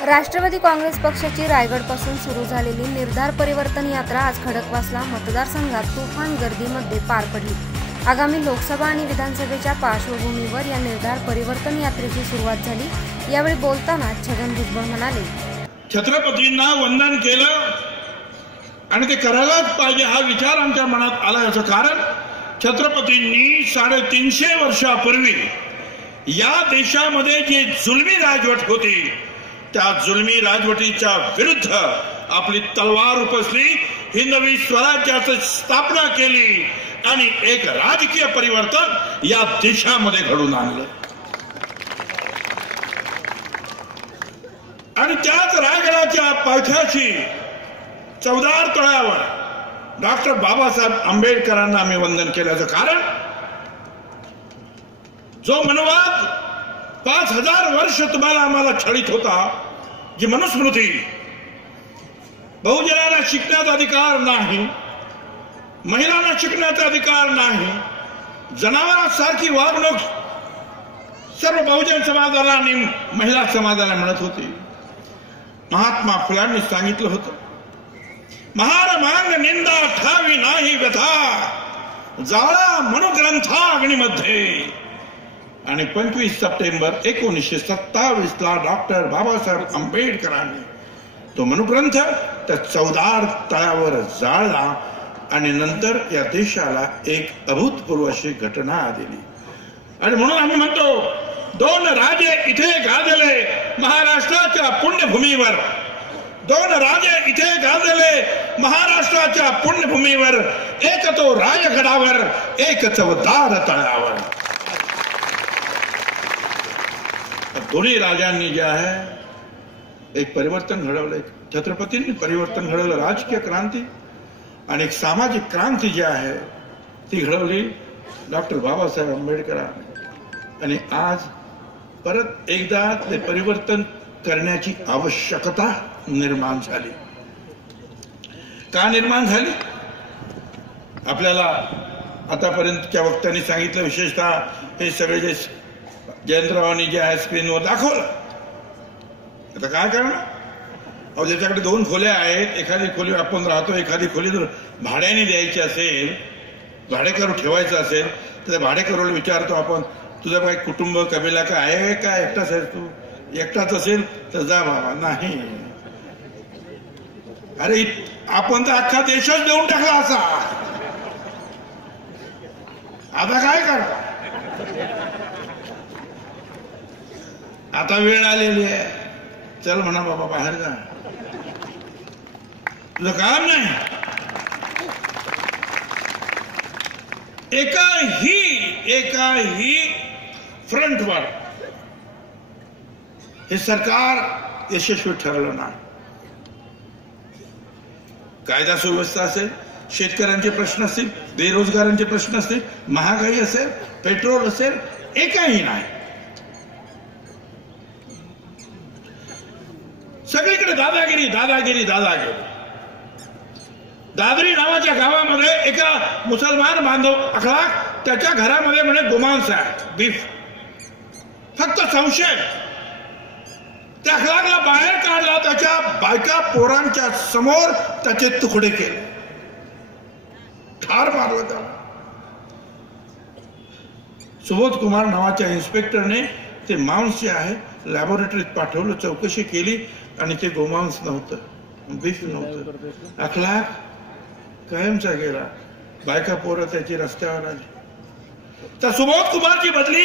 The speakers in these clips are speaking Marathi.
राष्ट्रवादी काँग्रेस पक्षाची रायगडपासून सुरू झालेली निर्धार परिवर्तन यात्रा आज खडकवासला मतदारसंघात तुफान गर्दीमध्ये पार पडली। आगामी लोकसभा आणि विधानसभेच्या पार्श्वभूमीवर या निर्धार परिवर्तन यात्रेची सुरुवात झाली। यावेळी बोलताना छगन भुजबळ म्हणाले, छत्रपतींना वंदन केलं आणि ते करायलाच पाहिजे हा विचार आमच्या मनात आला। याचं कारण छत्रपतींनी 350 वर्षापूर्वी या देशामध्ये जी जुलमी राजवट होती त्या जुलमी राजवटीच्या विरुद्ध आपली तलवार उपसली, हिंदवी स्वराज्याची स्थापना केली आणि एक राजकीय परिवर्तन या देशामध्ये घडून आणलं। आणि त्याच रायगडाच्या पायथ्याशी चौदार तळ्यावर डॉक्टर बाबासाहेब आंबेडकरांना आम्ही वंदन केल्याचं कारण जो मनोवाद 5000 वर्ष तुम्हाला आम्हाला छळीत होता, जी मनुस्मृती बहुजनांना शिकण्याचा अधिकार नाही, महिलांना शिकण्याचा अधिकार नाही, जनावरांसारखी वागणूक सर्व बहुजन समाजाला आणि महिला समाजाला मिळत होती। महात्मा फुलांनी सांगितलं होतं, महार मांग निंदा ठावी नाही व्यथा, जाळा मनुग्रंथा अग्नीमध्ये। आणि 25 सप्टेंबर 1927 ला डॉक्टर बाबासाहेब आंबेडकरांनी तो मनुग्रंथ त्या चौदार तळ्यावर जाळला आणि नंतर या देशाला एक अभूतपूर्व अशी घटना दिली। आणि म्हणून आम्ही म्हणतो, 2 राजे इथे गाजले महाराष्ट्राच्या पुण्यभूमीवर, 2 राजे इथे गाजले महाराष्ट्राच्या पुण्यभूमीवर, एक तो राजगडावर, एक चौदार तळ्यावर। दोन्ही राजांनी जे आहे एक परिवर्तन घडवलं, छत्रपतींनी परिवर्तन घडवलं, राजकीय क्रांती आणि एक सामाजिक क्रांती जी आहे ती घडवली डॉक्टर बाबासाहेब आंबेडकरांनी। आणि आज परत एकदा ते परिवर्तन करण्याची आवश्यकता निर्माण झाली। का निर्माण झाली? आपल्याला आतापर्यंतच्या वक्त्यांनी सांगितलं, विशेषतः हे सगळे जे जयंतरावांनी जे आहे स्क्रीनवर दाखवलं। आता काय करणार? अहो, ज्याच्याकडे 2 खोल्या आहेत, एखादी खोली आपण राहतो, एखादी खोली जर भाड्याने द्यायची असेल, भाडेकरू ठेवायचं असेल तर त्या भाडेकरूला विचारतो आपण, तुझं काही कुटुंब कबिला काय आहे का, एकटाच आहे तू? एकटाच असेल तर जा बाबा, नाही। अरे आपण तर अख्खा देशच देऊन टाकला असा, आता काय करता? आता वेळ आलेली आहे, चल म्हणा बाबा बाहेर जा, तुझं काम नाही। एकाही फ्रंटवर हे सरकार यशस्वी ठरलं नाही। कायदा सुव्यवस्था असेल, शेतकऱ्यांचे प्रश्न असतील, बेरोजगारांचे प्रश्न असतील, महागाई असेल, पेट्रोल असेल, एकही नाही। सगळीकडे दादागिरी दादागिरी दादागिरी। दादरी नावाच्या गावामध्ये एका मुसलमान बांधव अखलाक, त्याच्या घरामध्ये म्हणे गोमांस आहे, बीफ। फक्त संशय, त्या अखलाकला बाहेर काढला, त्याच्या बायका पोरांच्या समोर त्याचे तुकडे केले, ठार मारलं त्याला। सुबोध कुमार नावाच्या इन्स्पेक्टरने ते मांस जे आहे लॅबोरेटरीत पाठवलं, चौकशी केली आणि ते गोमांस नव्हतं, बीफ नव्हतं। अखलाक कायमचा गेला, बायका पोरं त्याची रस्त्यावर आली। तर सुबोध कुमारची बदली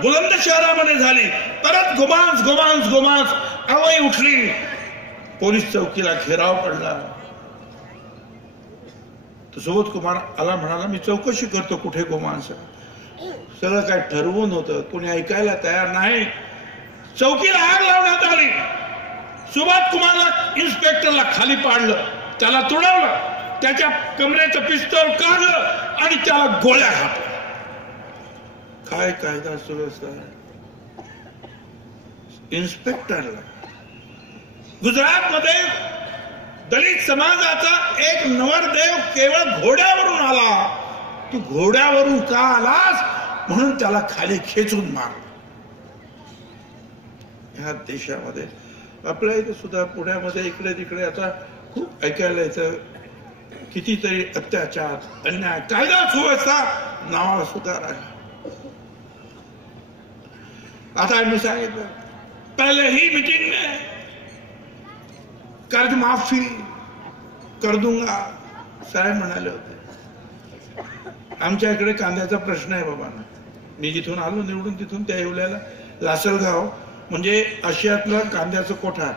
बुलंद शहरामध्ये झाली, परत गोमांस गोमांस गोमांस आवई उठली, पोलीस चौकीला घेराव पडला। तर सुबोध कुमार आला, म्हणाला मी चौकशी करतो कुठे गोमांस आहे। सगळं काय ठरवून होतं, कोणी ऐकायला तयार नाही, चौकीला आग लावण्यात आली। सुबोध कुमारला, इन्स्पेक्टरला खाली पाडलं, त्याला तुडवलं, त्याच्या कमरेचं पिस्तूल काढलं आणि त्याला गोळ्या घातल्या। काय कायदा सुव्यवस्था आहे? इन्स्पेक्टरला गुजरातमध्ये दलित समाजाचा एक नवरदेव केवळ घोड्यावरून आला, तू घोड्यावरून का आलास म्हणून त्याला खाली खेचून मार। ह्या देशामध्ये आपल्या इथे सुद्धा पुण्यामध्ये इकडे तिकडे आता खूप ऐकायला येतं, कितीतरी अत्याचार, अन्याय, कायदा सुव्यवस्था नावाला सुद्धा राहिला. आता मी सांगितलं पहले ही मीटिंग में कर्ज माफी कर दूंगा साहेब म्हणाले होते. आमच्या इकडे कांद्याचा प्रश्न आहे बाबा. मी जिथून आलो निवडून तिथून त्या येवल्याला लासलगाव म्हणजे आशियातला कांद्याचं कोठार.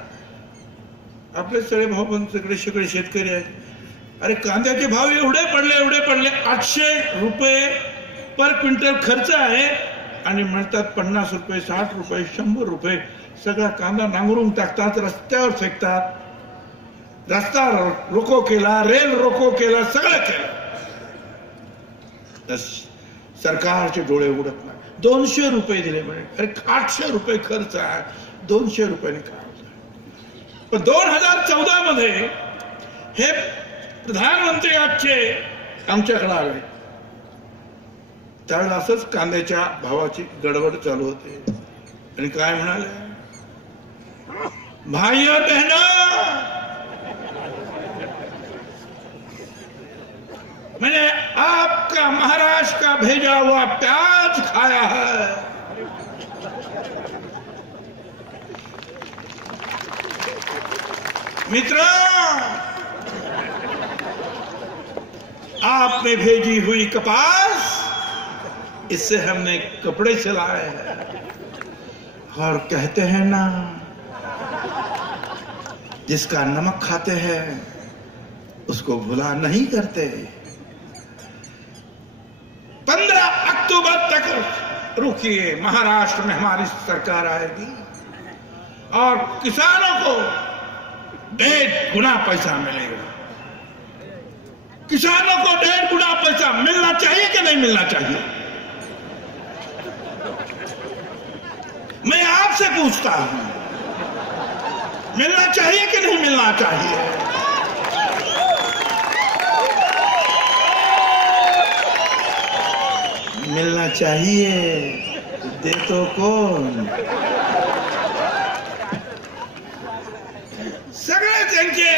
आपले सगळे भाऊ पण सगळे शेतकरी आहेत. अरे कांद्याचे भाव एवढे पडले 800 रुपये पर क्विंटल खर्च आहे आणि म्हणतात 50 रुपये 60 रुपये 100 रुपये सगळा कांदा नांगरून टाकतात, रस्त्यावर फेकतात. रस्ता रोको केला, रेल रोको केला, सगळं केलं. सरकारचे डोळे उघडत नाही. 200 रुपये दिले म्हणे. अरे 800 रुपये खर्च आहे, 200 रुपयाने काय होतं. पण 2014 मध्ये हे प्रधानमंत्री आजचे आमच्याकडे आले त्यावेळेला असंच कांद्याच्या भावाची गडबड चालू होते आणि काय म्हणाले, भाइयों बहनों, मैंने आपका महाराष्ट्र का भेजा हुआ प्याज खाया है. मित्रों, आपने भेजी हुई कपास, इससे हमने कपड़े सिलाए हैं. और कहते हैं ना, जिसका नमक खाते हैं उसको भुला नहीं करते. 15 अक्टूबर तक रुकिए, महाराष्ट्र में हमारी सरकार आएगी और किसानों को 1.5 गुना पैसा मिलेगा. किसानों को 1.5 गुना पैसा मिलना चाहिए कि नहीं मिलना चाहिए? मैं आपसे पूछता हूं, मिलना चाहिए कि नहीं मिलना चाहिए? मिलना चाहिए. देतो कौन? सगळे त्यांचे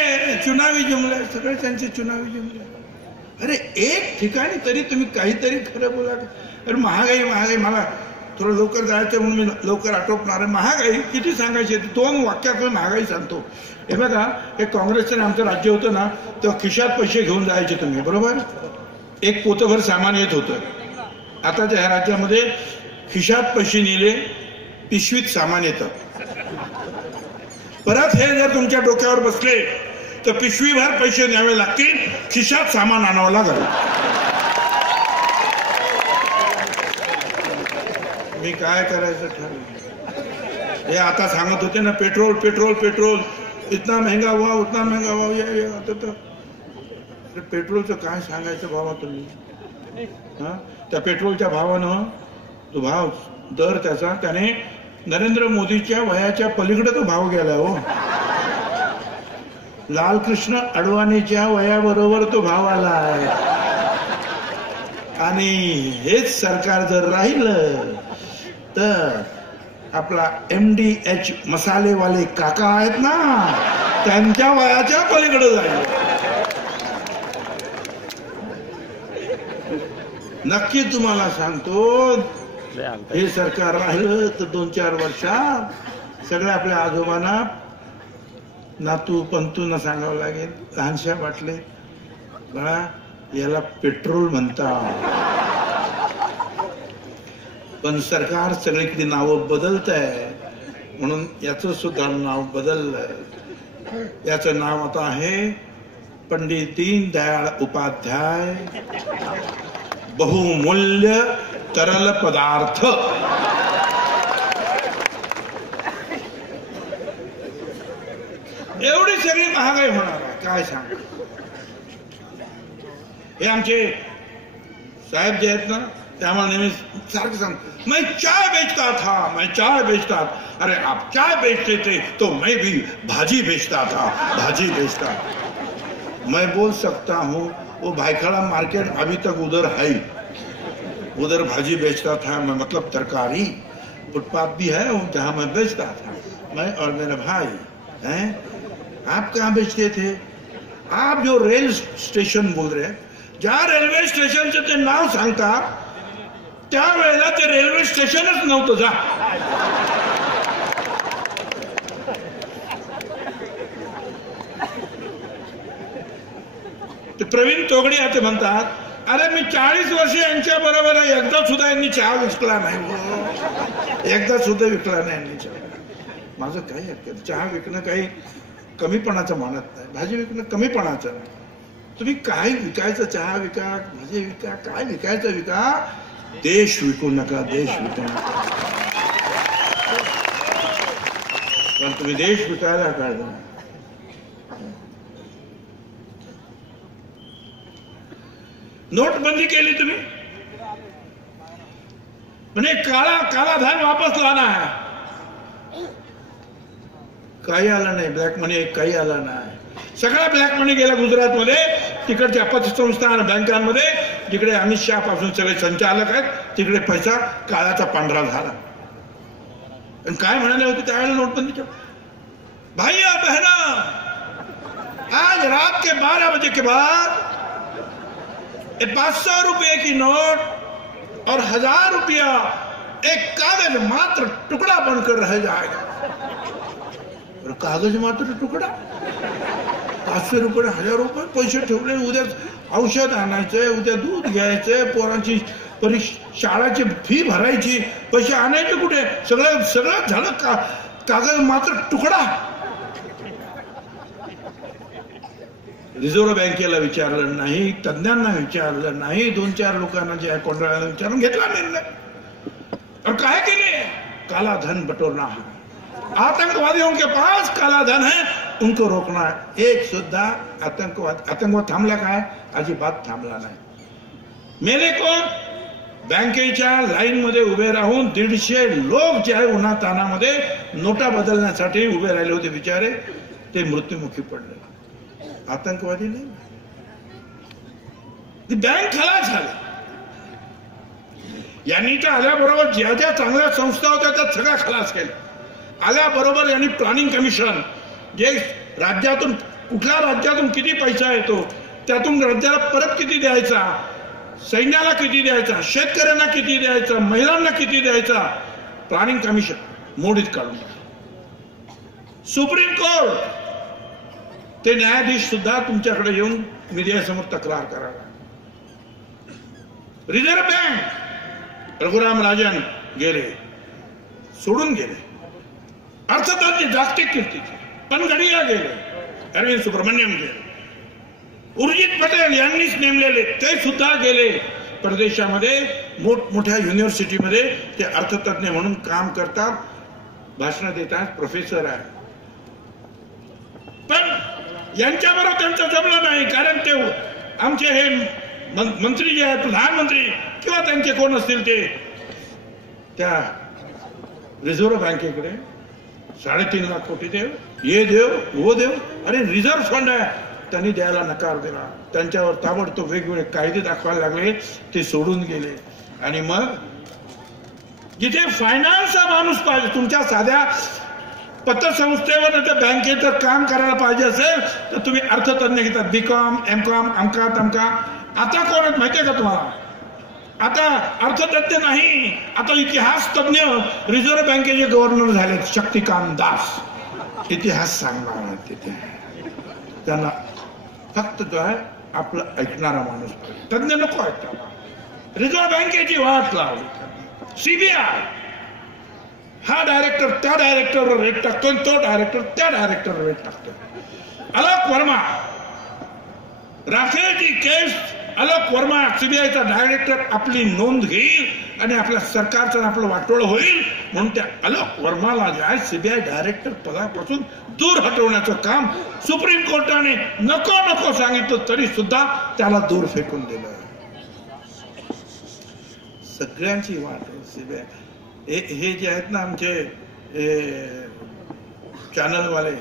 चुनावी जुमले. अरे एक ठिकाणी तरी तुम्ही काहीतरी खरं बोला. अरे महागाई मला थोडं लवकर जायचं म्हणून मी लवकर आटोपणार आहे. महागाई किती सांगायची? 2 वाक्यात महागाई सांगतो. हे बघा, हे काँग्रेसचं आमचं राज्य होतं ना तेव्हा खिशात पैसे घेऊन जायचे तुम्ही, बरोबर? एक पोतभर सामान येत होतं. आता त्या राज्यामध्ये खिशात पैसे नेले, पिशवीत सामान येतं. परत हे जर तुमच्या डोक्यावर बसले तर पिशवीभर पैसे न्यावे लागतील, खिशात सामान आणावं लागेल. मी काय करायचं ठरवलं? हे आता सांगत होते ना, पेट्रोल इतना महंगा हुआ, उतना महंगा हुआ. ये पेट्रोलचं काय सांगायचं बाबा तुम्ही? हा, त्या पेट्रोलच्या भावानं तो भाव दर त्याने नरेंद्र मोदीच्या वयाच्या पलीकडे तो भाव गेला हो. लालकृष्ण अडवाणीच्या वयाबरोबर तो भाव आला आहे. आणि हेच सरकार जर राहिलं तर आपला MDH मसालेवाले काका आहेत ना, त्यांच्या वयाच्या पलीकडे जाईल. नक्की तुम्हाला सांगतो, हे सरकार राहिलं तर 2-4 वर्षात सगळ्या आपल्या आजोबांना, नातू पंतूंना सांगावं लागेल, लहानशा बाटले बघा, याला पेट्रोल म्हणतात. पण सरकार सगळीकडे नावं बदलत आहे म्हणून याचं सुद्धा नाव बदललंय. याचं नाव आता आहे पंडित दीनदयाळ उपाध्याय बहुमूल्य तरल पदार्थ. एवढी सगळी महागाई होणार आहे, काय सांग. हे आमचे साहेब जे आहेत ना, त्यामुळे नेहमी सारखं सांग, मैं चाय बेचता था. अरे आप चाय बेचते थे तो मैं भी भाजी बेचता था. मैं बोल सकता हूँ वो भाईखड़ा मार्केट अभी तक उधर है, उधर भाजी बेचता था मैं, मतलब तरकारी. फुटपाथ भी है जहाँ मैं बेचता था, मैं और मेरा भाई. हैं? आप कहाँ बेचते थे? आप जो रेल स्टेशन बोल रहे हैं, ज्या रेल्वे स्टेशनचं ते नाव सांगता त्यावेळेला ते रेल्वे स्टेशनच नव्हतं. जा ते प्रवीण तोगडे आता म्हणतात, अरे मी 40 वर्ष यांच्या बरोबर एकदा सुद्धा यांनी चहा विकला नाही, एकदा सुद्धा विकला नाही यांनी चहा. माझं काही हरकत, चहा विकणं काही कमीपणाचं मानत नाही, भाजी विकणं कमीपणाचं नाही. तुम्ही काय विकायचं, चहा विका, भाजी विका, काय विकायचं विका, देश विकू नका, देश विकू नका. पण तुम्ही देश विकायला काढला. नोटबंदी केली तुम्ही, म्हणजे काला धन वापस लाना. काही आलं नाही, ब्लॅक मनी काही आला नाही. सगळा ब्लॅक मनी गेला गुजरातमध्ये, तिकडच्या पतसंस्था आणि बँकांमध्ये, जिकडे अमित शहा पासून सगळे संचालक आहेत, तिकडे पैसा काळाचा पांढरा झाला. आणि काय म्हणाले होते त्यावेळेला नोटबंदीच्या? भाइयों बहनों, आज रात के 12 बजे के बाद 500 रुपये की नोट और 1000 रुपया एक कागज मात्र टुकड़ा बनकर रह जाएगा. और कागज मात्र टुकड़ा, 500 रुपये 1000 रुपये पैसे ठेवले, उद्या औषध आणायचंय, उद्या दूध घ्यायचंय, पोरांची शाळाची फी भरायची, पैसे आणायचे कुठे? सगळं झालं कागज मात्र तुकडा. रिझर्व्ह बँकेला विचारलं नाही, तज्ञांना विचारलं नाही, 2-4 लोकांना जे कोंडाळ्याला विचारून घेतला निर्णय. और काय केले? काला धन बटोरना है. आतंकवादियों के पास काला धन है, उनको रोकना है. एक सुद्धा आतंकवाद थांबला काय? अजिबात थांबला नाही. मेरे को बँकेच्या लाईन मध्ये उभे राहून 150 लोक जे आहे उन्हा तानामध्ये नोटा बदलण्यासाठी उभे राहिले होते बिचारे, ते मृत्युमुखी पडले. आतंकवादी नाही, ती बँक खलास झाली. यांनी तर आल्याबरोबर ज्या ज्या चांगल्या संस्था होत्या त्या सगळ्या खलास केल्या. आल्याबरोबर यांनी प्लॅनिंग कमिशन, जे राज्यातून कुठल्या राज्यातून किती पैसा येतो, त्यातून राज्याला परत किती द्यायचा, सैन्याला किती द्यायचा, शेतकऱ्यांना किती द्यायचा, महिलांना किती द्यायचा, प्लॅनिंग कमिशन मोडीत काढून. सुप्रीम कोर्ट ते न्यायाधीश सुद्धा तुमच्याकडे येऊन मीडियासमोर तक्रार करायला. रिझर्व्ह बँक रघुराम राजन गेले, सोडून गेले. अर्थतज्ञ जागतिक कीर्तीचे पनगडिया गेले, अरविंद सुब्रमण्यम गेले, उर्जित पटेल यांनीच नेमलेले ते सुद्धा गेले. परदेशामध्ये मोठमोठ्या युनिव्हर्सिटीमध्ये ते अर्थतज्ञ म्हणून काम करतात, भाषण देतात, प्रोफेसर आहे. पण यांच्याबरोबर त्यांचं जमलं नाही, कारण ते आमचे हे मंत्री जे आहेत, प्रधानमंत्री किंवा त्यांचे कोण असतील ते, त्या रिझर्व्ह बँकेकडे 3.5 लाख कोटी देव, ये देव वो देव. अरे रिझर्व्ह फंड आहे, त्यांनी द्यायला नकार दिला. त्यांच्यावर ताबडतोब वेगवेगळे कायदे दाखवायला लागले, ते सोडून गेले. आणि मग जिथे फायनान्सचा माणूस पाहिजे, तुमच्या साध्या पतसंस्थेवर त्या बँकेत जर काम करायला पाहिजे असेल तर तुम्ही अर्थतज्ञ घेतात, बीकॉम, एमकॉम, अमका तमका. आता कोण आहेत माहितीये का तुम्हाला? आता अर्थतज्ञ नाही, आता इतिहास तज्ञ रिझर्व्ह बँकेचे गव्हर्नर झाले शक्तिकांत दास. इतिहास सांगणार तिथे. त्यांना फक्त जो आहे आपलं ऐकणारा माणूस, तज्ञ नको ऐकता. रिझर्व्ह बँकेची वाट लावली. सीबीआय हा डायरेक्टर त्या डायरेक्टरवर रेट टाकतो, तो डायरेक्टर त्या डायरेक्टरवर रेट टाकतो. आलोक वर्मा, राफेलची केस, आलोक वर्मा सीबीआयचा डायरेक्टर आपली नोंद घेईल आणि आपल्या सरकारचं आपलं वाटोळ होईल, म्हणून त्या आलोक वर्माला जे आहे सीबीआय डायरेक्टर पदापासून दूर हटवण्याचं काम सुप्रीम कोर्टाने नको सांगितलं तरी सुद्धा त्याला दूर फेकून दिलं. सगळ्यांची वाट सीबीआय. हे जे आहेत ना आमचे चॅनलवाले,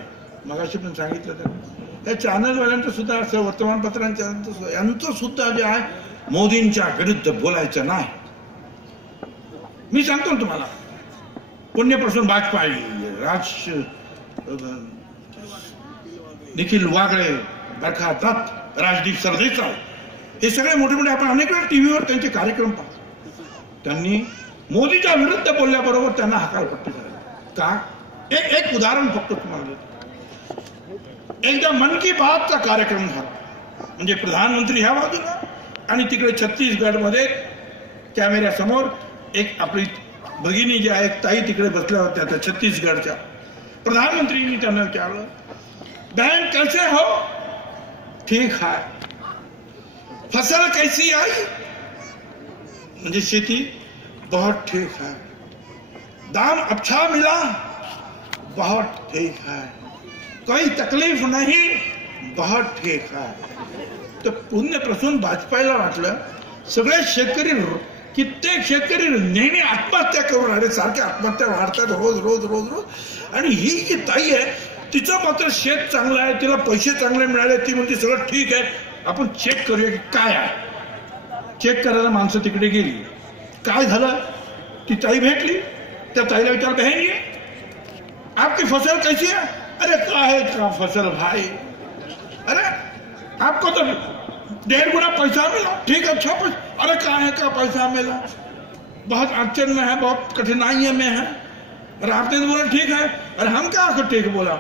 मगाशी पण सांगितलं तर या चॅनलवाल्यांचं सुद्धा असं, वर्तमानपत्रांच्या यांचं सुद्धा जे आहे मोदींच्या विरुद्ध बोलायचं नाही. मी सांगतो तुम्हाला, पुण्यप्रसून वाजपेयी, निखिल वागळे, बरखा दत्त, राजदीप सरदेसाई, हे सगळे मोठे मोठे आपण अनेक वेळा टीव्हीवर त्यांचे कार्यक्रम पाहतो. त्यांनी मोदीच्या विरुद्ध बोलल्याबरोबर त्यांना हकालपट्टी झाली. का? एक उदाहरण फक्त तुम्हाला देतो. एकदा मन की बातचा कार्यक्रम झाला, म्हणजे प्रधानमंत्री ह्या बाजूला आणि तिकडे छत्तीसगडमध्ये कॅमेऱ्यासमोर एक आपली भगिनी जी आहे, ताई तिकडे बसल्या होत्या त्या छत्तीसगडच्या. प्रधानमंत्रींनी त्यांना विचारलं, बहन कैसे हो? ठीक है. फसल कैसी आई? म्हणजे शेती बहुत ठीक है. दाम अच्छा मिला? बहुत ठीक है. कोई तकलीफ नहीं? बहुत ठीक है. तर पुण्यप्रसून वाजपेयीला वाटलं सगळे शेतकरी, कित्येक शेतकरी नेहमी आत्महत्या करून राहिले, सारखे आत्महत्या वाढतात रोज रोज रोज रोज. आणि ही जी ताई आहे तिचं मात्र शेत चांगलं आहे, तिला पैसे चांगले मिळाले, ती म्हणते सगळं ठीक आहे, आपण चेक करूया की काय आहे. चेक करायला माणसं तिकडे गेली. काय झालं? ती ताई भेटली. त्या ताईला विचार, बहन ये आपकी फसल कैसी है? अरे काहे का फसल भाई, अरे आपको तो 1.5 गुना पैसा मिला. ठीक अच्छा पैसा. अरे काहे का पैसा मिला? बहुत अड़चन में है, बहुत कठिनाई में है. अरे आपने तो बोला ठीक है. अरे हम क्या आपको ठीक बोला?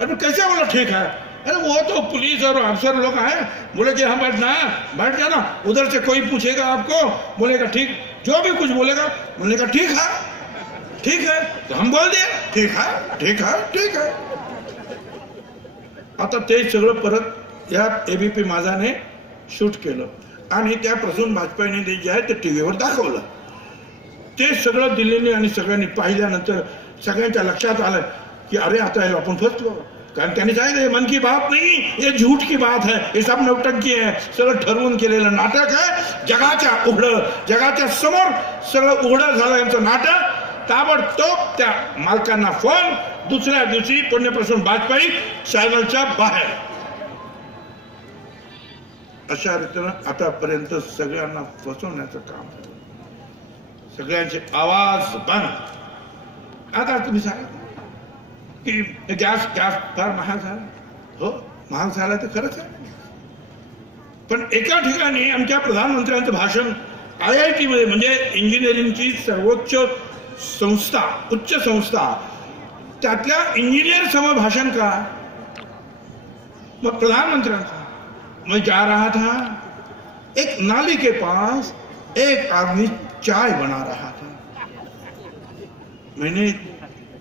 अरे कैसे बोला ठीक है? अरे वो तो पुलिस और अफसर लोग आए, बोले कि हम बैठ जाना, उधर से कोई पूछेगा आपको, बोलेगा ठीक, जो भी कुछ बोलेगा बोलेगा ठीक है, ठीक है. तो हम बोल दिए ठीक है, ठीक है, ठीक है. आता ते सगळं परत या एबीपी माझाने शूट केलं आणि त्या प्रसून वाजपेयींनी जे आहे ते टीव्हीवर दाखवलं. ते सगळं दिल्लीने आणि सगळ्यांनी पाहिल्यानंतर सगळ्यांच्या लक्षात आलं की अरे आता याला आपण फसलो. कारण त्यांनी सांगितलं मन की बात नाही, हे झूठ की बात है, हे सब नौटंकी आहे, सगळं ठरवून केलेलं नाटक आहे. जगाच्या समोर सगळं उघडं झालं यांचं नाटक. ताबडतोब त्या मालकांना फोन. दुसऱ्या दिवशी पुण्यप्रसून वाजपेयी चॅनलच्या बाहेर. अशा रीतीनं आतापर्यंत सगळ्यांना फसवण्याचं काम झालं. सगळ्यांचे आवाज बंद. आता तुम्ही सांगा की गॅस फार महाग झाला. हो, महाग झाला तर खरंच आहे. पण एका ठिकाणी आमच्या प्रधानमंत्र्यांचं भाषण IIT मध्ये, म्हणजे इंजिनिअरिंगची सर्वोच्च संस्था, उच्च संस्था, त्यातल्या इंजीनियर समोर भाषण का? मग प्रधानमंत्र्यांचा, मैं जा रहा था, एक नाली के पास एक आदमी चाय बना रहा था. मैंने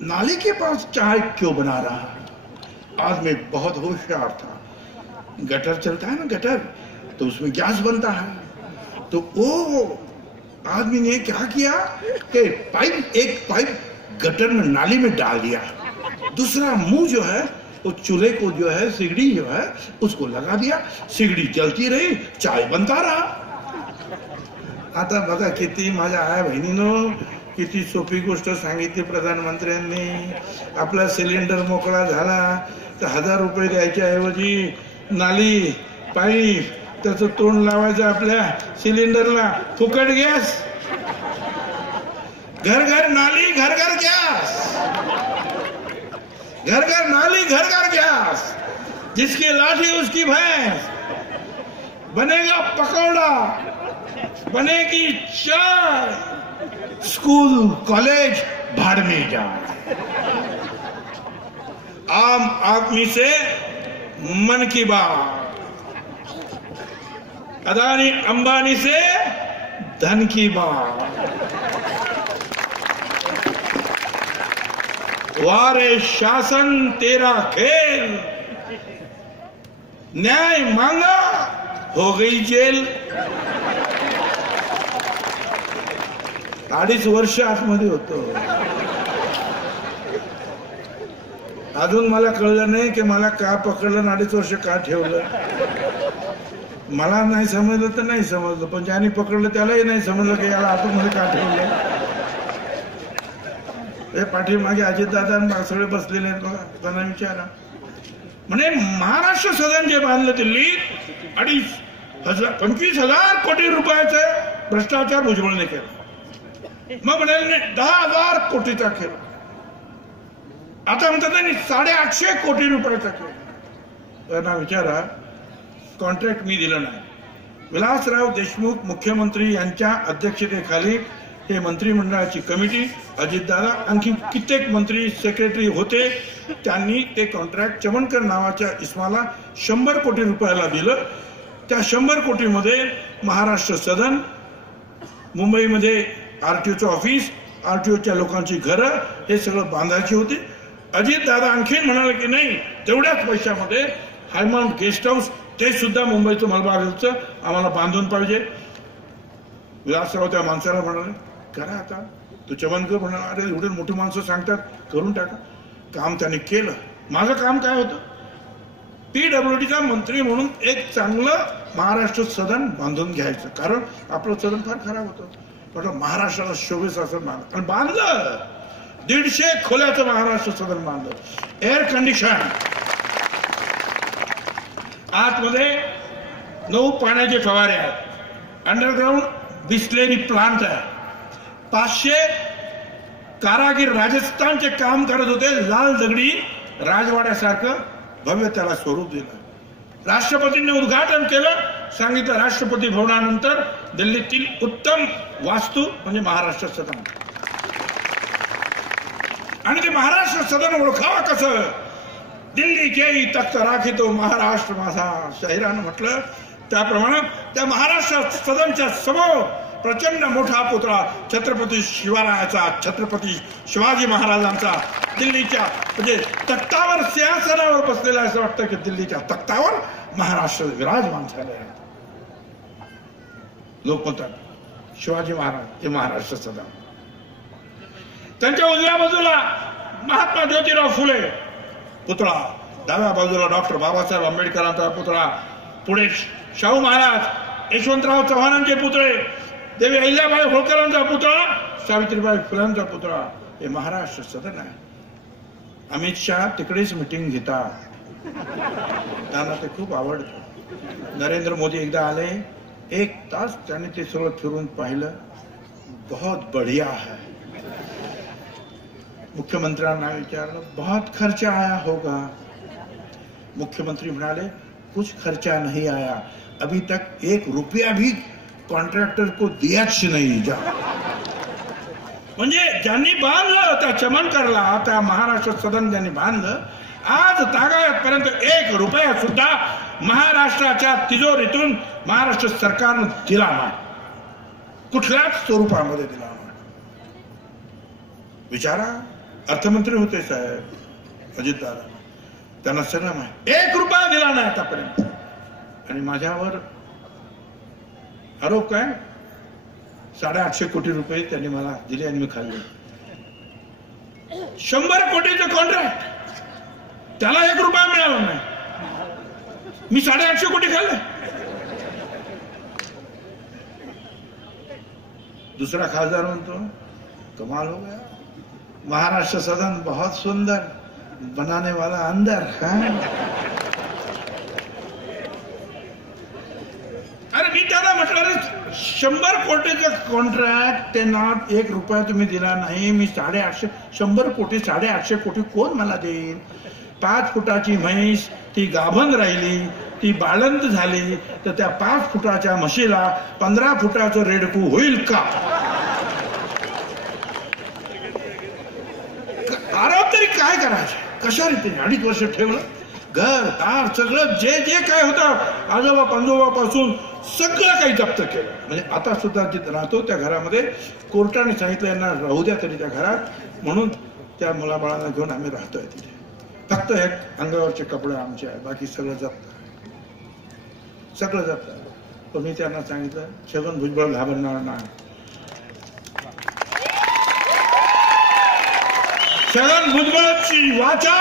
नाली के पास चाय क्यों बना रहा? आज मैं बहुत होशियार था. गटर चलता है ना, गटर, तो उसमें गैस बनता है. तो वो आदमी ने क्या किया कि एक पाइप गटर में, नाली में डाल दिया. दूसरा मुंह जो है वो चूल्हे को जो है, सिगड़ी जो है उसको लगा दिया. सिगड़ी जलती रही, चाय बनता रहा. आता बघा किती माझ्या आया बहिणीनो, किती सोपी गोष्ट सांगितली प्रधानमंत्र्यांनी. आपला सिलेंडर मोकळा झाला तर 1000 रुपये द्यायच्या ऐवजी नाली, पाईप, त्याचं तोंड लावायचं आपल्या सिलेंडरला. फुकट गॅस, घर घर नाली, घर घर गॅस, घर घर नाली, घर घर गॅस. जिसकी लाठी उसकी भैंस. बनेगा पकौड़ा, बनेगी चाय, स्कूल कॉलेज भाड़ में जाए. आम आदमी से मन की बात, अदानी अंबानी से धन की बात. वारे शासन तेरा खेल, न्याय मांगा हो गई जेल. 2.5 वर्ष आतमध्ये होतो. अजून मला कळलं नाही की मला का पकडलं, 2.5 वर्ष का ठेवलं. मला नाही समजलं तर नाही समजलं, पण ज्याने पकडलं त्यालाही नाही समजलं की याला आतमध्ये का ठेवलं. हे पाठीमागे अजितदादा सगळे बसलेले आहेत बघा, त्यांना विचारा. म्हणजे महाराष्ट्र सदन जे बांधलं दिल्लीत 25,000 कोटी रुपयाचे भ्रष्टाचार भुजबळने केला. मग म्हणाले 10,000 कोटीचा केला. आता म्हणतात त्यांनी 850 कोटी रुपयाचा केला. त्यांना विचारा, कॉन्ट्रॅक्ट मी दिलं नाही. विलासराव देशमुख मुख्यमंत्री यांच्या अध्यक्षतेखाली हे मंत्रिमंडळाची कमिटी, अजितदादा, आणखी कित्येक मंत्री सेक्रेटरी होते, त्यांनी ते कॉन्ट्रॅक्ट चमनकर नावाच्या इसमाला 100 कोटी रुपयाला दिलं. त्या 100 कोटीमध्ये महाराष्ट्र सदन, मुंबईमध्ये आरटीओचं ऑफिस, आरटीओच्या लोकांची घरं, हे सगळं बांधायची होती. अजितदादा आणखीन म्हणाले की नाही, तेवढ्याच पैशामध्ये हायमाउंट गेस्ट हाऊस, ते सुद्धा मुंबईचं मलबारचं आम्हाला बांधून पाहिजे. विलासराव त्या माणसाला म्हणाले, करा आता. तो चमनकर म्हणाला, अरे एवढे मोठी माणसं सांगतात, करून टाका. काम त्याने केलं. माझं काम काय होतं, पीडब्ल्यूडीचा मंत्री म्हणून एक चांगलं महाराष्ट्र सदन बांधून घ्यायचं, कारण आपलं सदन फार खराब होतं. म्हटलं महाराष्ट्राला शोभेस असं बांधलं, आणि बांधलं. 150 खोल्याचं महाराष्ट्र सदन बांधलं, एअर कंडिशन. आतमध्ये 9 पाण्याचे फवारे आहेत, अंडरग्राउंड बिस्लेरी प्लांट आहे. 500 कारागीर राजस्थानचे काम करत होते. लाल दगडी राजवाड्यासारखं भव्य त्याला स्वरूप दिलं. राष्ट्रपतींनी उद्घाटन केलं. सांगितलं राष्ट्रपती भवनानंतर दिल्लीतील उत्तम वास्तू म्हणजे महाराष्ट्र सदन. आणि ते महाराष्ट्र सदन ओळखावं कसं, दिल्ली के तख्त राखितो महाराष्ट्र माझा, शाहिरानं म्हटलं त्याप्रमाणे त्या महाराष्ट्र सदनच्या समोर प्रचंड मोठा पुतळा छत्रपती शिवरायाचा, छत्रपती शिवाजी महाराजांचा, दिल्लीच्या म्हणजे तख्तावर, सिंहासनावर बसलेला, असं वाटतं की दिल्लीच्या तख्तावर महाराष्ट्र विराजमान झाले आहे. लोक म्हणतात शिवाजी महाराज हे महाराष्ट्र सदन. त्यांच्या उजव्या बाजूला महात्मा ज्योतिराव फुले पुतळा, डाव्या बाजूला डॉक्टर बाबासाहेब आंबेडकरांचा पुतळा, पुढे शाहू महाराज, यशवंतराव चव्हाणांचे पुतळे, देवी अहिल्याबाई होळकरांचा पुतळा, सावित्रीबाई फुलांचा पुतळा. हे महाराष्ट्र सदन आहे. अमित शहा तिकडेच मिटिंग घेतात, त्यांना ते खूप आवडतं. नरेंद्र मोदी एकदा आले, 1 तास त्यांनी ते सगळं फिरून पाहिलं. बहुत बढ़िया है. मुख्यमंत्र्यांना विचारलं, बहुत खर्चा आया होगा. मुख्यमंत्री म्हणाले, कुछ खर्चा नहीं आया, अभी तक 1 रुपया भी कॉन्ट्रॅक्टर को दियाच नाही. जा म्हणजे ज्यांनी बांधलं त्या चमनकरला, त्या महाराष्ट्र सदन ज्यांनी बांधलं, आज तागायतपर्यंत 1 रुपया सुद्धा महाराष्ट्राच्या तिजोरीतून महाराष्ट्र सरकारनं दिला नाही, कुठल्याच स्वरूपामध्ये दिला नाही. विचारा, अर्थमंत्री होते साहेब अजितदादा, त्यांना सगळं माहिती. 1 रुपया दिला नाही आतापर्यंत. आणि माझ्यावर आरोप काय, 850 कोटी रुपये त्यांनी मला दिले आणि मी खाल्ले. 100 कोटीचं कॉन्ट्रॅक्ट, त्याला 1 रुपया मिळाला नाही. मी 850 कोटी खाल्ले. दुसरा खासदार म्हणतो, कमाल हो गया, महाराष्ट्र सदन बहुत सुंदर, बनाने वाला अंदर. अरे मी त्याला म्हटलं, 100 कोटीचं कॉन्ट्रॅक्ट, त्यांना 1 रुपया तुम्ही दिला नाही. मी 850, 100 कोटी, 850 कोटी कोण मला देईल. 5 फुटाची म्हैस ती गाभण राहिली, ती बाळंत झाली, तर त्या 5 फुटाच्या म्हशीला 15 फुटाचं रेडकू होईल का. आराम तरी काय करायचं, कशा रीतीने 2.5 वर्ष ठेवलं. घर दार सगळं जे जे काय होतं आजोबा पंजोबापासून सगळं काही जप्त केलं. म्हणजे आता सुद्धा जिथे राहतो त्या घरामध्ये कोर्टाने सांगितलं यांना राहू द्या तरी त्या घरात, म्हणून त्या मुलाबाळांना घेऊन आम्ही राहतोय तिथे. फक्त हे अंगावरचे कपडे आमचे आहे, बाकी सगळं जप्त, सगळं जप्त. पण मी त्यांना सांगितलं छगन भुजबळ घाबरणार नाही. छगन भुजबळची वाचा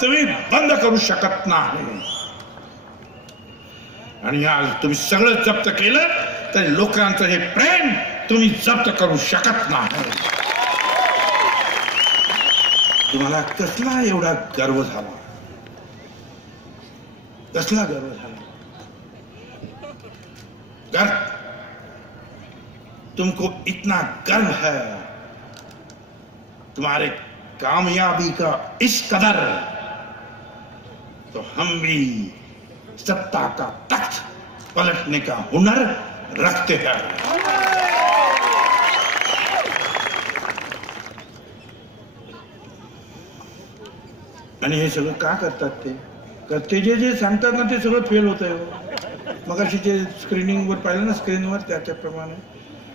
तुम्ही बंद करू शकत नाही. आणि आज तुम्ही सगळं जप्त केलं तर लोकांचं हे प्रेम तुम्ही जप्त करू शकत नाही. तुम्हाला कसला एवढा गर्व झाला, कसला गर्व झाला. गर्व, तुमको इतना गर्व है, तुम्हारे कामयाबी का इस कदर तो हम भी सत्ता का तख्त पलटने का हुनर रखते हैं। आणि हे सगळं का करतात ते जे सांगतात ना ते सगळं फेल होत आहे। मग अशी जे स्क्रीनिंगवर पाहिलं ना, स्क्रीनवर त्याच्याप्रमाणे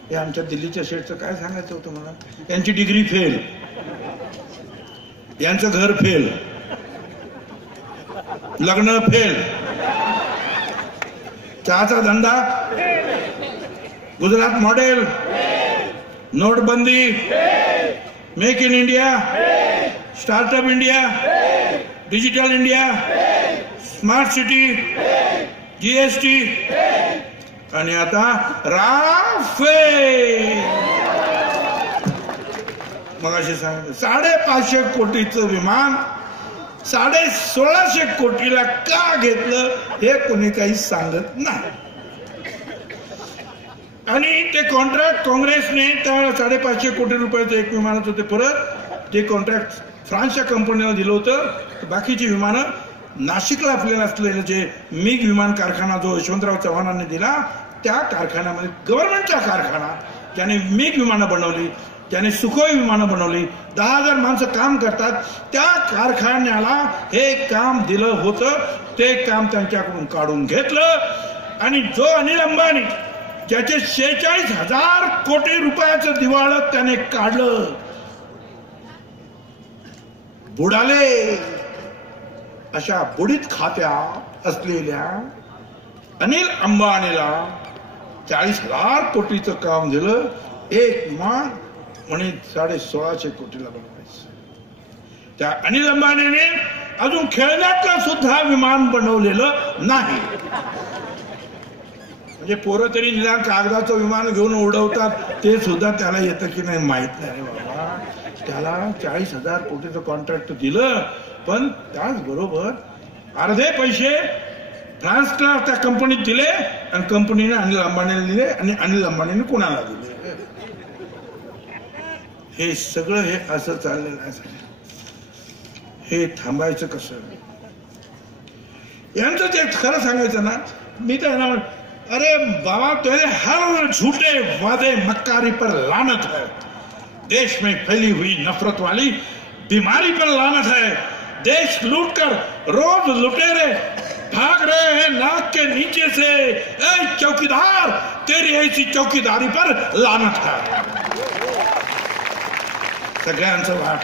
हे आमच्या दिल्लीच्या शेठचं काय सांगायचं होतं मला, यांची डिग्री फेल, यांचं घर फेल, लग्न फेल, चहाचा धंदा, गुजरात मॉडेल, नोटबंदी, make in India, startup India, digital India, smart city, GST आणि आता राफेल। मग असे सांगितलं 550 कोटीचं विमान 1650 कोटीला का घेतलं हे कोणी काही सांगत नाही। आणि ते कॉन्ट्रॅक्ट काँग्रेसने त्या 550 कोटी रुपयाचं एक विमानाचं होते, परत ते कॉन्ट्रॅक्ट फ्रान्सच्या कंपनीला दिलं होतं। बाकीची विमानं नाशिकला आपल्याला असलेलं जे मिग विमान कारखाना जो यशवंतराव चव्हाणांनी दिला, त्या कारखान्यामध्ये गव्हर्नमेंटचा कारखाना ज्याने मिग विमानं बनवली, त्याने सुखोई विमानं बनवली, 10,000 माणसं काम करतात, त्या कारखान्याला हे काम दिलं होतं। ते काम त्यांच्याकडून काढून घेतलं आणि जो अनिल अंबानी ज्याचे 46,000 कोटी रुपयाचं दिवाळं त्याने काढलं, बुडाले अशा बुडीत खात्या असलेल्या अनिल अंबानीला 40,000 कोटीचं काम दिलं। एक विमान म्हणे 1650 कोटीला बनवायचं। त्या अनिल अंबानीने अजून खेळण्यातलं सुद्धा विमान बनवलेलं नाही। म्हणजे पोरं तरी निदान कागदाचं विमान घेऊन उडवतात, ते सुद्धा त्याला येतं की नाही माहित नाही बाबा। त्याला 40,000 कोटीचं कॉन्ट्रॅक्ट दिलं, पण त्याचबरोबर अर्धे पैसे फ्रान्सला त्या कंपनीत दिले आणि कंपनीने अनिल अंबानीला दिले आणि अनिल अंबानीने कोणाला दिले। हे सगळं हे असं चाललेलं आहे। हे थांबायचं कसं? यांचं ते खरं सांगायचं ना, मी तर ना, अरे बाबा तेरे हर झूठे वादे मक्कारी पर लानत है, देश में फैली हुई नफरत वाली बीमारी पर लानत है, देश लूटकर रोज लुटेरे भाग रहे हैं नाक के नीचे से, ए चौकीदार तेरी ऐसी चौकीदारी पर लानत है। सगळ्यांचं वाट,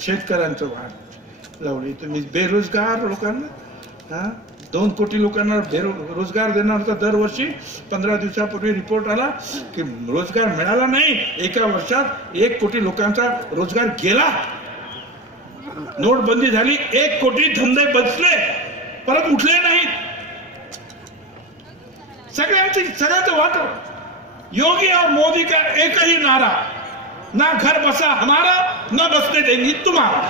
शेतकऱ्यांचं वाट लावली तुम्ही। बेरोजगार लोकांना 2 कोटी लोकांना रोजगार देणार होता दरवर्षी। 15 दिवसापूर्वी रिपोर्ट आला की रोजगार मिळाला नाही, एका वर्षात 1 कोटी लोकांचा रोजगार गेला। नोटबंदी झाली, 1 कोटी धंदे बसले, परत उठले नाहीत। सगळ्यांचं वाट। योगी और मोदी का एक ही नारा, ना घर बसा हमारा, ना बसने देंगे तुम्हारा।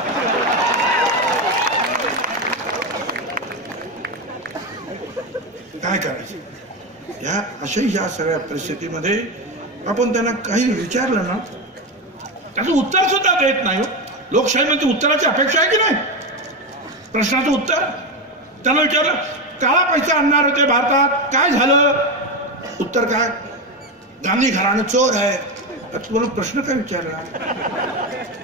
काय करायचं या अशा सगळ्या परिस्थितीमध्ये आपण त्यांना काही विचारलं ना, त्याचं उत्तर सुद्धा देत नाही। लोकशाहीमध्ये उत्तराची अपेक्षा आहे की नाही? प्रश्नाचं उत्तर त्यांना विचारलं, काळा पैसा आणणार होते भारतात, काय झालं? उत्तर काय? गांधी घराणं चोर आहे। तुम्हाला प्रश्न काय विचारला?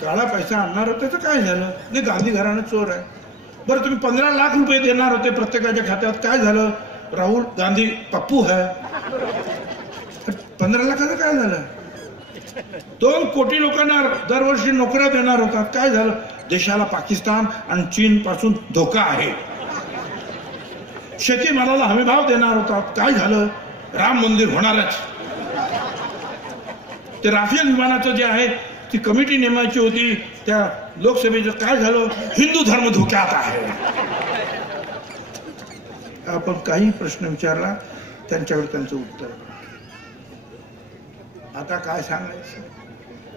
काळा पैसा आणणार होते तर काय झालं? नाही, गांधी घराणं चोर आहे। बरं, तुम्ही 15 लाख रुपये देणार होते प्रत्येकाच्या खात्यात, काय झालं? राहुल गांधी पप्पू है। 15 लाखाचं काय झालं? 2 कोटी लोकांना दरवर्षी नोकऱ्या देणार होतात, काय झालं? देशाला पाकिस्तान आणि चीन पासून धोका आहे। शेतीमालाला हमीभाव देणार होतात, काय झालं? राम मंदिर होणारच। ते राफेल विमानाचं जे आहे ती कमिटी नेमायची होती त्या लोकसभेचं, काय झालं? हिंदू धर्म धोक्यात आहे। आपण काही प्रश्न विचारला त्यांच्याकडे त्यांचं उत्तर। आता काय सांगायचं?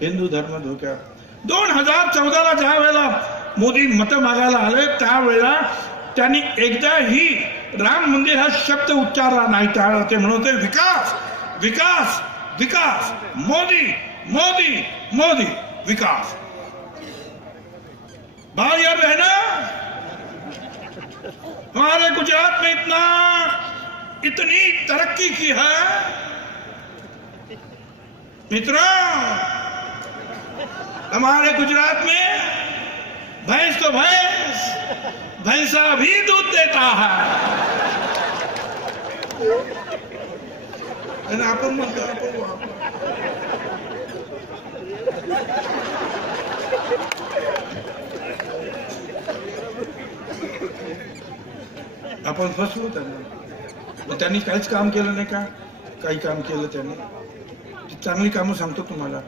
हिंदू धर्म धोक्यात। 2014ला ज्या वेळेला मोदी मत मागायला आले त्यावेळेला त्यांनी एकदाही राम मंदिर हा शब्द उच्चारला नाही। त्यावेळेला ते म्हणत होते विकास विकास विकास, मोदी मोदी मोदी विकास। भाई और बहनों, हमारे गुजरात में इतनी तरक्की की है मित्रों। हमारे गुजरात में भैंस तो भैंसा भी दूध देता है। आपण आपण फसलो त्यांना। त्यांनी काहीच काम केलं नाही का? काही काम केलं त्यांनी। चांगली कामं सांगतो तुम्हाला।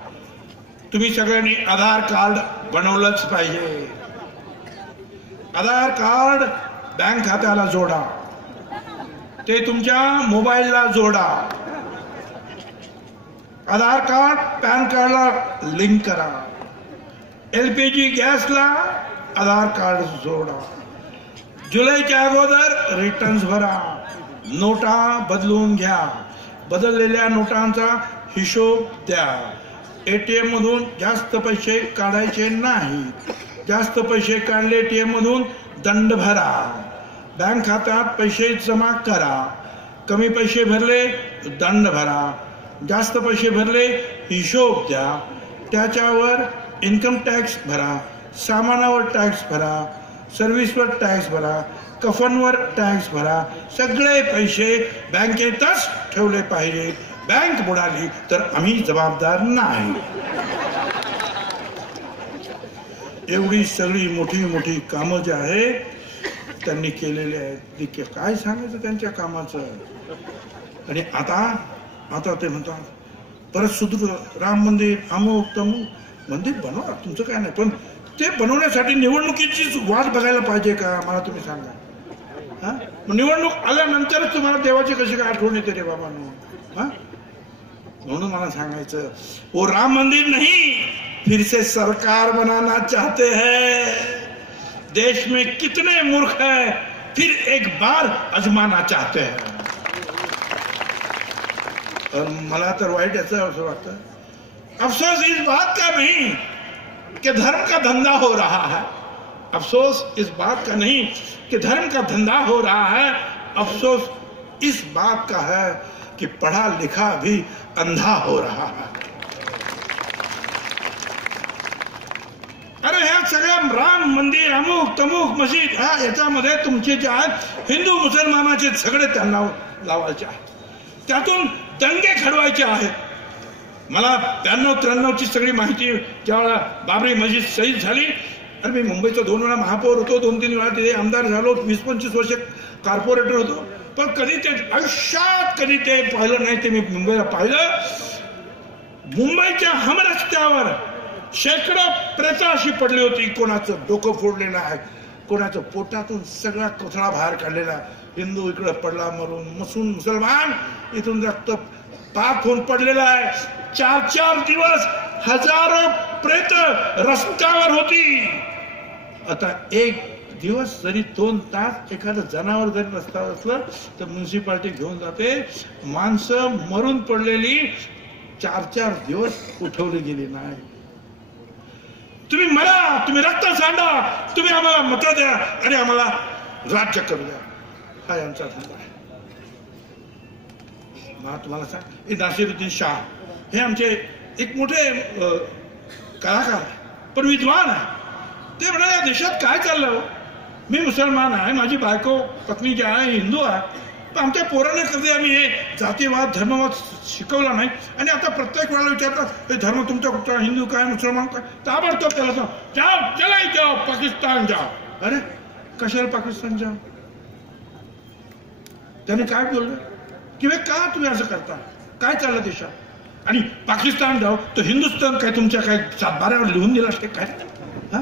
तुम्ही सगळ्यांनी आधार कार्ड बनवलंच पाहिजे। आधार कार्ड बँक खात्याला जोडा, ते तुमच्या मोबाईलला जोडा। आधार कार्ड पॅन कार्डला लिंक करा। एलपीजी गॅसला आधार कार्ड जोडा। जुलैच्या अगोदर रिटर्न्स भरा। नोटा बदलून घ्या। बदललेल्या नोटांचा हिशोब द्या। एटीएम मधून जास्त पैसे काढायचे नाही। जास्त पैसे काढले एटीएम मधून दंड भरा। बँक खात्यात पैसे जमा करा। कमी पैसे भरले दंड भरा। जास्त पैसे भरले हिशोब द्या। त्याच्यावर इन्कम टॅक्स भरा। सामानावर टॅक्स भरा। सर्व्हिसवर टॅक्स भरा। कफनवर टॅक्स भरा। सगळे पैसे बँकेतच ठेवले पाहिजे। बँक बुडाली तर आम्ही जबाबदार नाही। एवढी सगळी मोठी मोठी कामं जी आहेत त्यांनी केलेली आहेत। काय सांगायचं त्यांच्या कामाचं। आणि आता ते म्हणतात परत सुदृढ राम मंदिर अमुक तमुक मंदिर बनवा, तुमचं काय नाही, पण ते बनवण्यासाठी निवडणुकीची वाट बघायला पाहिजे का? मला तुम्ही सांगा। हा, निवडणूक आल्यानंतरच तुम्हाला देवाची कशी काय आठवण येते रे बाबा? हा, म्हणून मला सांगायचं, वो राम मंदिर नहीं, फिर से सरकार बनाना चाहते हैं। देश में कितने मूर्ख हैं, फिर एक बार आजमाना चाहते हैं। और मला तर वाईट याचं असं वाटतं, अफसोस इस बात का नहीं कि धर्म का धंधा हो रहा है। अफसोस इस बात का नहीं कि धर्म का धंधा हो रहा है। अफसोस इस बात का है कि पढ़ा लिखा भी अंधा हो रहा है। अरे ह्या सगळ्या राम मंदिर अमुक तमुक मशीद ह्या याच्यामध्ये तुमचे जे आहेत हिंदू मुसलमानाचे झगडे त्यांना लावायचे आहेत, त्यातून दंगे घडवायचे आहेत। मला 92-93 ची सगळी माहिती ज्यावेळेला बाबरी मस्जिद शहीद झाली, अरे मी मुंबईचा 2 वेळा महापौर होतो, 2-3 वेळा तिथे आमदार झालो, 20-25 वर्ष कॉर्पोरेटर होतो, पण कधी ते आयुष्यात कधी ते पाहिलं नाही। ते मी मुंबईला पाहिलं, मुंबईच्या हमरस्त्यावर शेकडो प्रेतं अशी पडली होती, कोणाचं डोकं फोडलेलं आहे, कोणाचं पोटातून सगळा कोथळा बाहेर काढलेला, हिंदू इकडे पडला मरून, मुसलमान इथून रक्त पाक होऊन पडलेला आहे। 4-4 दिवस हजारो प्रेत रस्त्यावर होती। आता एक दिवस जरी 2 तास एखादं जनावर जरी रस्त्यावर असलं तर म्युन्सिपाल्टी घेऊन जाते। माणसं मरून पडलेली 4-4 दिवस उठवली गेली नाही। तुम्ही मरा, तुम्ही रक्त सांडा, तुम्ही आम्हाला मतं द्या आणि आम्हाला राज्य करू द्या, हा यांचा धंदा आहे। मला तुम्हाला सांग, नासिरुद्दीन शाह हे आमचे एक मोठे कलाकार पण विद्वान आहे। ते म्हणाले या देशात काय चाललं, मी मुसलमान आहे, माझी बायको पत्नी जी आहे हिंदू आहे, पण आमच्या पोरांना कधी आम्ही हे जातीवाद धर्मवाद शिकवला नाही, आणि आता प्रत्येक वेळेला विचारतात हे धर्म तुमचा कुठचा, हिंदू काय मुसलमान काय, ताबडतोब त्याला जाओ चला जाओ पाकिस्तान जाओ। अरे कशाला पाकिस्तान जाओ? त्याने काय बोललं की का तुम्ही असं करता, काय चाललं देशात? आणि पाकिस्तान जाओ तर हिंदुस्थान काय तुमच्या काय सातबाऱ्यावर लिहून दिला असते काय? हा,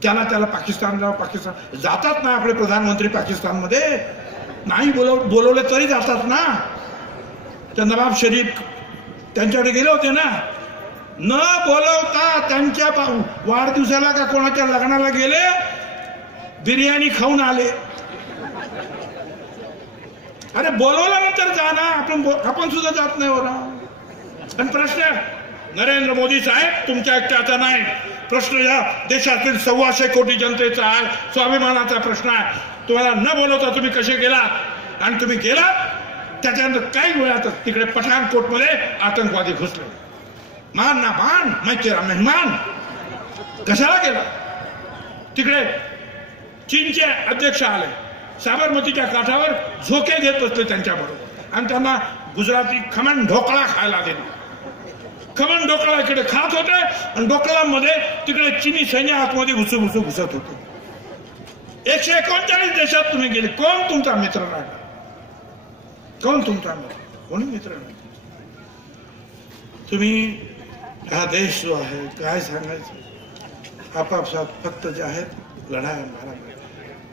त्याला पाकिस्तान जाओ, पाकिस्तान जातात ना आपले प्रधानमंत्री पाकिस्तानमध्ये, नाही बोलवले तरी जातात ना। त्या नवाब शरीफ त्यांच्याकडे गेले होते ना, न बोलवता त्यांच्या वाढदिवसाला का कोणाच्या लग्नाला गेले, बिर्याणी खाऊन आले। अरे बोलवल्यानंतर जा ना, आपण सुद्धा जात नाही हो ना। पण प्रश्न नरेंद्र मोदी साहेब तुमच्या एकट्याचा नाही, प्रश्न या देशातील 125 कोटी जनतेचा आहे, स्वाभिमानाचा प्रश्न आहे. तुम्हाला न बोलवता तुम्ही कसे गेला आणि तुम्ही गेला त्याच्यानंतर काही वेळातच तिकडे पठाणकोटमध्ये आतंकवादी घुसले. मान ना मान, मैं तेरा मेहमान. कशाला गेला? तिकडे चीनचे अध्यक्ष आले, साबरमतीच्या काठावर झोके घेत बसले त्यांच्याबरोबर आणि त्यांना गुजराती खमण ढोकळा खायला दिला. खमण ढोकळा इकडे खात होते आणि ढोकळामध्ये तिकडे चीनी सैन्य आतमध्ये घुसत होते. 139 देशात तुम्ही गेले, कोण तुमचा मित्र राहिला? कोण तुमचा मित्र? कोणी मित्र नाही. तुम्ही हा देश जो आहे काय सांगायचं, आपापसात फक्त जे आहेत लढाया मारा.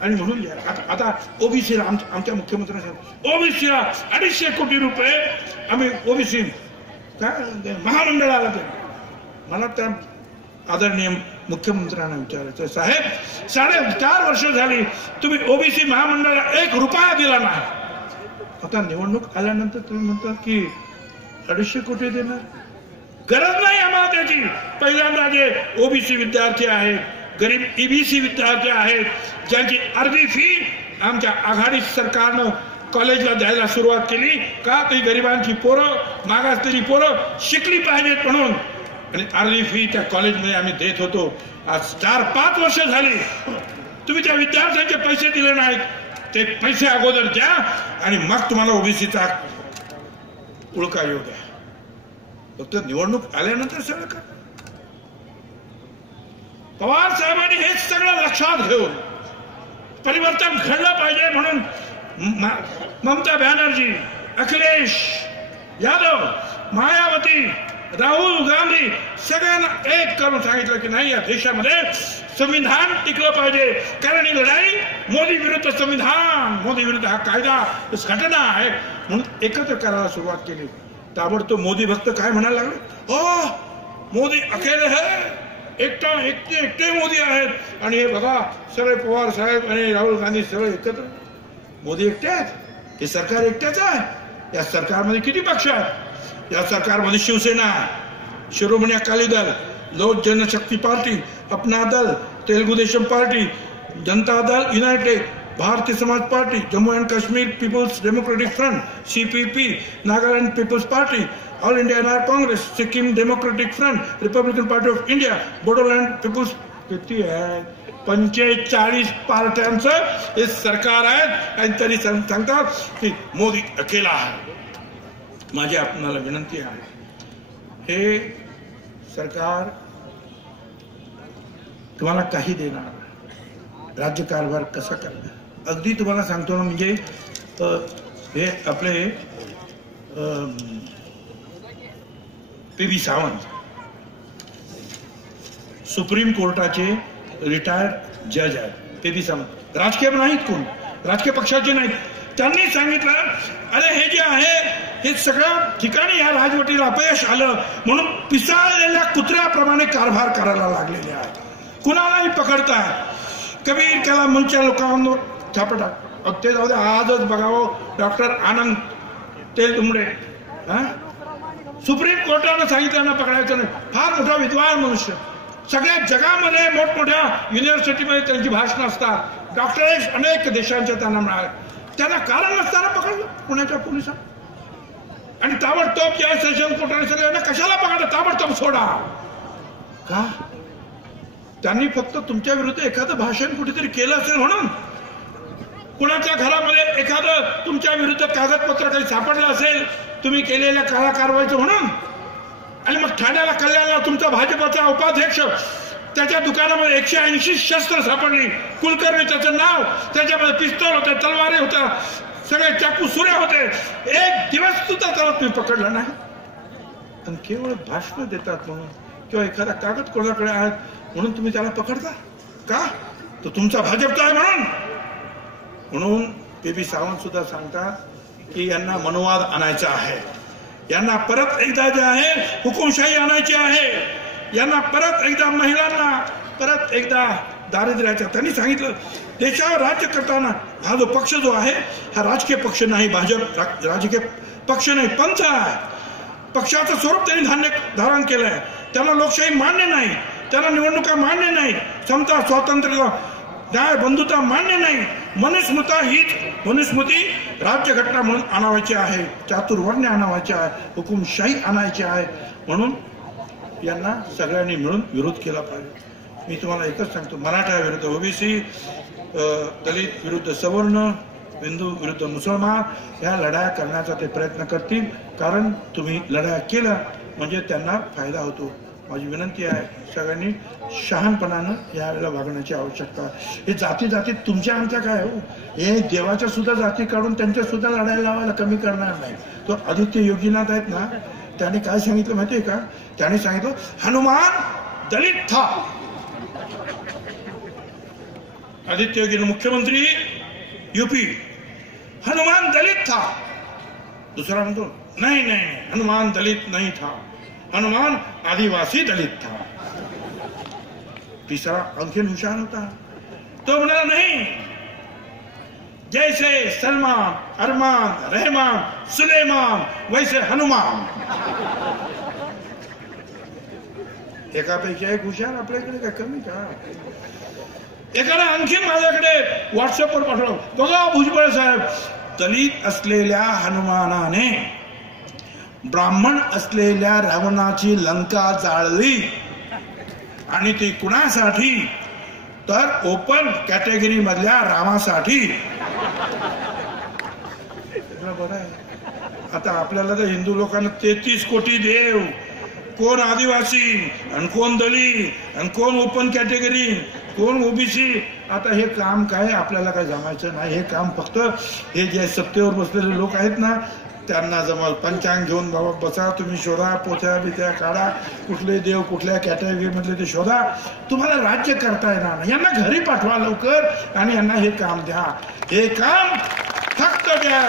आणि म्हणून आता ओबीसीला आमच्या मुख्यमंत्र्यांनी सांगितलं, ओबीसीला 250 कोटी रुपये आम्ही ओबीसी काय महामंडळाला दिले. मला त्या आदरणीय मुख्यमंत्र्यांना विचारायचं, साहेब 4.5 वर्ष झाली तुम्ही ओबीसी महामंडळाला 1 रुपया दिला नाही. आता निवडणूक आल्यानंतर तुम्ही म्हणता की 250 कोटी देणार. गरज नाही आम्हाला त्याची. पहिल्यांदा जे ओबीसी विद्यार्थी आहेत, गरीब ईबीसी विद्यार्थी आहेत, ज्यांची अर्धी फी आमच्या आघाडी सरकारनं कॉलेजला द्यायला सुरुवात केली का, ती गरिबांची पोरं, मागासलेली पोरं शिकली पाहिजेत म्हणून, आणि अर्धी फी त्या कॉलेजमध्ये आम्ही देत होतो. आज 4-5 वर्ष झाली तुम्ही त्या विद्यार्थ्यांचे पैसे दिले नाहीत. ते पैसे अगोदर द्या आणि मग तुम्हाला ओबीसीचा उळका येऊ द्या. फक्त निवडणूक आल्यानंतर सगळं कर. पवार साहेबांनी हे सगळं लक्षात घेऊन परिवर्तन घडलं पाहिजे म्हणून ममता बॅनर्जी, अखिलेश यादव, मायावती, राहुल गांधी सगळ्यांना एक करून सांगितलं की नाही, या देशामध्ये संविधान टिकलं पाहिजे. कारण ही लढाई मोदी विरुद्ध संविधान, मोदी विरुद्ध हा कायदा घटना आहे म्हणून एकत्र करायला सुरुवात केली. ताबडतोब मोदी भक्त काय म्हणायला लागले, ओ मोदी अकेले है, एकटे मोदी आहेत. आणि हे बघा सगळे पवार साहेब आणि राहुल गांधी सगळे एकत्र. मोदी एकटे आहेत, हे सरकार एकट्याच आहे. या सरकारमध्ये किती पक्ष आहेत? या सरकारमध्ये शिवसेना, शिरोमणी अकाली दल, लोक जनशक्ती पार्टी, अपना दल, Telugu Desam party, Janata Dal united, Bharatiya Samaj party, Jammu and Kashmir people's democratic front CPP, Nagaland people's party, all India NR Congress, Sikkim democratic front, republican party of India, Bodoland people's. किती आहे? 45 पार्ट्यांचं हे सरकार आहे आणि तरी सांगतात की मोदी अकेला आहे. माझी आपणाला विनंती आहे, हे सरकार तुम्हाला काही देणार, राज्यकारभार कसा करणार. अगदी तुम्हाला सांगतो ना, म्हणजे हे आपले PV सावंत सुप्रीम कोर्टाचे रिटायर्ड जज आहेत. PV सावंत राजकीय नाहीत, कोण राजकीय पक्षाचे नाहीत. त्यांनी सांगितलं, अरे हे जे आहे हे सगळ्या ठिकाणी या राजवटीला अपयश आलं म्हणून पिसाळलेल्या कुत्र्याप्रमाणे कारभार करायला लागलेले आहे. कुणालाही पकडताय. कबीर त्याला मुलच्या लोकांवर छापटा. ते जाऊ दे, आजच बघावं डॉक्टर आनंद तेलतुंबडे, सुप्रीम कोर्टानं सांगितलं ना पकडायचं नाही. फार मोठा विद्वान मनुष्य, सगळ्या जगामध्ये मोठमोठ्या युनिव्हर्सिटीमध्ये त्यांची भाषणं असतात. डॉक्टरेट अनेक देशांच्या त्यांना मिळाले. त्यांना कारण नसताना पकडलं पुण्याच्या पोलिसांनी. आणि ताबडतोब या सेशन कोर्टाने सगळ्यांना कशाला पकडलं, ताबडतोब सोडा. का? त्यांनी फक्त तुमच्या विरुद्ध एखादं भाषण कुठेतरी केलं असेल म्हणून, कुणाच्या घरामध्ये एखादं तुमच्या विरुद्ध कागदपत्र काही सापडलं असेल तुम्ही केलेल्या काळा कारवाईचं म्हणून, आणि मग ठाण्याला कल्याणला तुमचा भाजपचा उपाध्यक्ष, त्याच्या दुकानामध्ये 180 शस्त्र सापडली. कुलकर्णी त्याचं नाव, त्याच्यामध्ये पिस्तॉल होते, तलवारी होत्या, सगळे चाकू सुऱ्या होते. एक दिवस सुद्धा त्याला तुम्ही पकडला नाही. आणि केवळ भाषण देतात म्हणून किंवा एखादा कागद कोणाकडे आहेत म्हणून तुम्ही त्याला पकडता का? तो तुमचा भाजपचा आहे म्हणून PV सावंत सुद्धा सांगतात की यांना मनोवाद आणायचा आहे, यांना परत एकदा जे आहे हुकुमशाही आणायची आहे, यांना परत एकदा महिलांना, परत एकदा दारिद्र्याच्या. त्यांनी सांगितलं देशावर राज्य करताना हा जो पक्ष जो आहे हा राजकीय पक्ष नाही, भाजप राजकीय पक्ष नाही, पंथ आहे. पक्षाचं स्वरूप त्यांनी धारण केलंय. त्यांना लोकशाही मान्य नाही. त्यांना निवडणुका मान्य नाही, समता स्वातंत्र्य न्याय बंधुता मान्य नाही. मनुस्मृती राज्यघटना म्हणून आणावायची आहे, चातुर्वर्ण्य आणावायचे आहे, हुकुमशाही आणायची आहे. म्हणून यांना सगळ्यांनी मिळून विरोध केला पाहिजे. मी तुम्हाला एकच सांगतो, मराठा विरुद्ध ओबीसी, दलित विरुद्ध सवर्ण, हिंदू विरुद्ध मुसलमान ह्या लढाया करण्याचा ते प्रयत्न करतील. कारण तुम्ही लढाया केल्या म्हणजे त्यांना फायदा होतो. माझी विनंती आहे सगळ्यांनी शहाणपणानं यावेळेला वागण्याची आवश्यकता आहे. हे जाती जातीत तुमच्या आमच्या काय हो, हे देवाच्या सुद्धा जाती काढून त्यांच्या सुद्धा लढायला लावायला कमी करणार नाही. तो आदित्य योगीनाथ आहेत ना, त्याने काय सांगितलं माहितीये का? त्याने सांगितलं हनुमान दलित था. आदित्य योगी मुख्यमंत्री यूपी, हनुमान दलित था. दूसरा म्हणतो नहीं नहीं हनुमान दलित नहीं था, हनुमान आदिवासी दलित था. तीसरा अंकिन हुशार होता, तो म्हणाला नहीं, जैसे सलमान, अरमान, रहमान, सुलेमान वैसे हनुमान. एकापैकी एक हुशार आपल्याकडे काय कमी का? एकाला आणखी माझ्याकडे व्हॉट्सअपवर पाठवलं, बघा भुजबळ साहेब, दलित असलेल्या हनुमानाने ब्राह्मण असलेल्या रावणाची लंका जाळली आणि ती कुणासाठी? तर ओपन कॅटेगरी मधल्या रामासाठी. बरं आहे. आता आपल्याला तर हिंदू लोकांना 33 कोटी देव, कोण आदिवासी आणि कोण दलित आणि कोण ओपन कॅटेगरी, कोण ओबीसी. आता हे काम काय आपल्याला काय जमायचं नाही. हे काम फक्त हे जे सत्तेवर बसलेले लोक आहेत ना त्यांना जमल. पंचांग घेऊन बाबा बसा, तुम्ही शोधा, पोथ्या बिथ्या काढा, कुठले देव कुठल्या कॅटेगरी मधले ते शोधा. तुम्हाला राज्य करता येणार नाही. यांना घरी पाठवा लवकर आणि यांना हे काम द्या. हे काम फक्त द्या.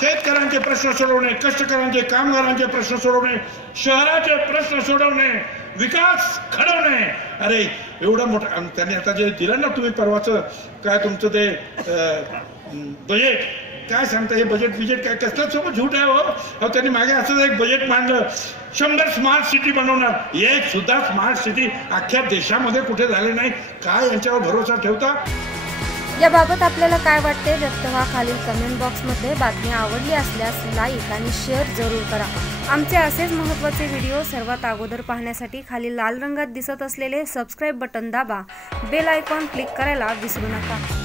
शेतकऱ्यांचे प्रश्न सोडवणे, कष्टकऱ्यांचे, कामगारांचे प्रश्न सोडवणे, शहराचे प्रश्न सोडवणे, विकास घडवणे. अरे एवढं मोठं त्यांनी आता जे दिलं ना तुम्ही परवाचं काय तुमचं ते बजेट, काय सांगता हे बजेट काय कसलं सोबत झूट आहे हो. त्यांनी मागे असं एक बजेट मांडलं, 100 स्मार्ट सिटी बनवणार. एक सुद्धा स्मार्ट सिटी अख्ख्या देशामध्ये कुठे झाले नाही. काय यांच्यावर भरोसा ठेवता? याबाबत आपल्याला काय वाटते व्यक्त व्हा खालील कमेंट बॉक्समध्ये. बातमी आवडली असल्यास लाईक आणि शेअर जरूर करा. आमचे असेच महत्त्वाचे व्हिडिओ सर्वात अगोदर पाहण्यासाठी खाली लाल रंगात दिसत असलेले सबस्क्राईब बटन दाबा. बेल आयकॉन क्लिक करायला विसरू नका.